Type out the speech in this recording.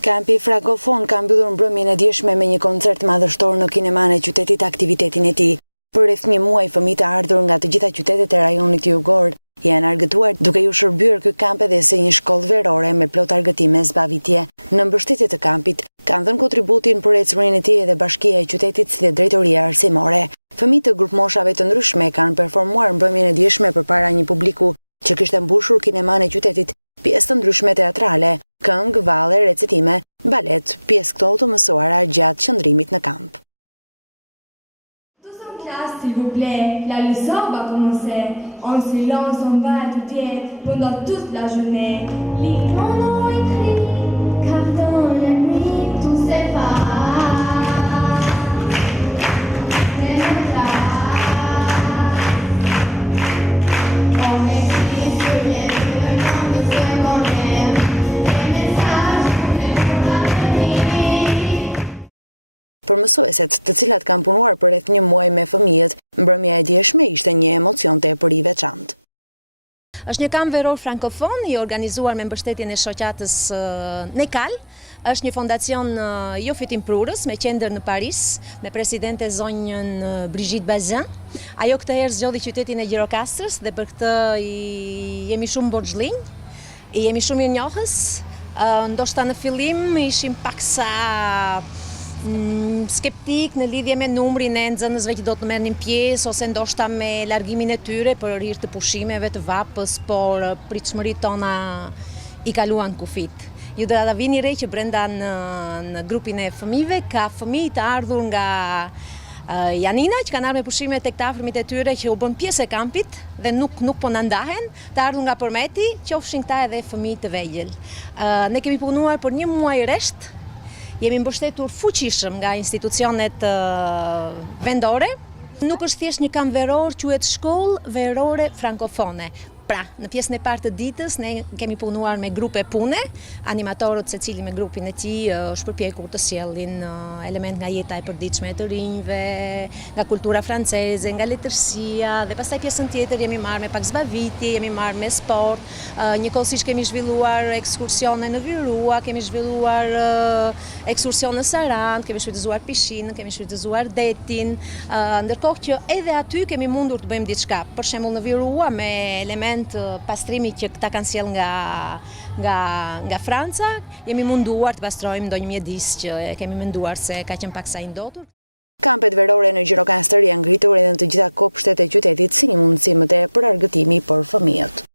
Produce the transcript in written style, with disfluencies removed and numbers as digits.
Kampi Frankofon ka mbyllur mbrëmjen e dieshme me një koncert madhështor në kineman e qytetit aktivitetin e tij. Për rreth një muaj fëmijë të ardhur nga të gjitha qytetet e rajonit Jugor janë argëtuar duke ju shërbyer ky kamp edhe si një shkollë verore me plot argëtime zbavitje. Në mbështetje të kampit kanë dhënë kontributin për ecmërinë e tij edhe Bashkia e qytetit si dhe Drejtoria Arsimore. Fëmijët të grup moshave të ndryshme kanë performuar mbrëmjen e dieshme përpara një publiku që kishte mbushur kineman e qytetit, pjesë të ndryshme teatrale, këngë, valle, recitime, balet, pjesë këto të mësuara gjatë qëndrimit në kamp. Tous en classe, s'il vous plaît, la leçon va commencer. En silence, on va étudier pendant toute la journée. Livrons-nous écrit, car dans la nuit tout s'efface. C'est notre classe. On écrit sur les murs le nom de ce qu'on aime. Des messages pour l'avenir. Për mësueset, të cilat kanë punuar për rreth një muaj me fëmijët, mbrëmja e dieshme ishte një emocion tepër i veçantë. Është një kamp veror frankofon i organizuar me mbështetjen e shoqatës Nekal. Është një fondacion jo fitimprurës me qendër në Paris, me presidente zonjën Brigitte Bazin. Ajo këtë herë zgjodhi qytetin e Gjirokastrës dhe për këtë jemi shumë borxhllin, jemi shumë mirënjohës. Ndoshta në fillim ishim paksa skeptik në lidhje me numrin e nxënësve që do të merrnin pjesë ose ndoshta me largimin e tyre për hir të pushimeve të vapës, por pritshmëritë tona i kaluan kufit. Ju do ta vini re që brenda në grupin e fëmijëve ka fëmijë të ardhur nga Janina që kanë ardhur me pushime tek të afërmit e tyre që u bën pjesë e kampit dhe nuk po na ndahen, të ardhur nga Përmeti, qofshin këta edhe fëmijë të vegjël. Ne kemi punuar për një muaj rresht. Jemi mbështetur fuqishëm nga institucionet vendore. Nuk është thjesht një kamp veror, quhet shkollë verore frankofone. Pra, në pjesën e parë të ditës ne kemi punuar me grupe pune, animatorët secili me grupin e tij është përpjekur të sjellin element nga jeta e përditshme e të rinjve, nga kultura franceze, nga letërsia dhe pastaj pjesën tjetër jemi marrë me pak zbavitje, jemi marrë me sport, njëkohësisht kemi zhvilluar ekskursione në Virua, kemi zhvilluar ekskursione në Sarandë, kemi shfrytëzuar pishinën, kemi shfrytëzuar detin, ndërkohë që edhe aty kemi mundur të bëjmë diçka. Për shembull në Virua me element pastrimi që këta kanë sjell nga Franca, jemi munduar të pastrojmë ndonjë mjedis që kemi menduar se ka qenë paksa i ndotur. Kampet verore në Gjirokastër janë ngritur edhe në të gjitha kopshtet e qytetit si një mundësi më tepër argëtimi për fëmijët.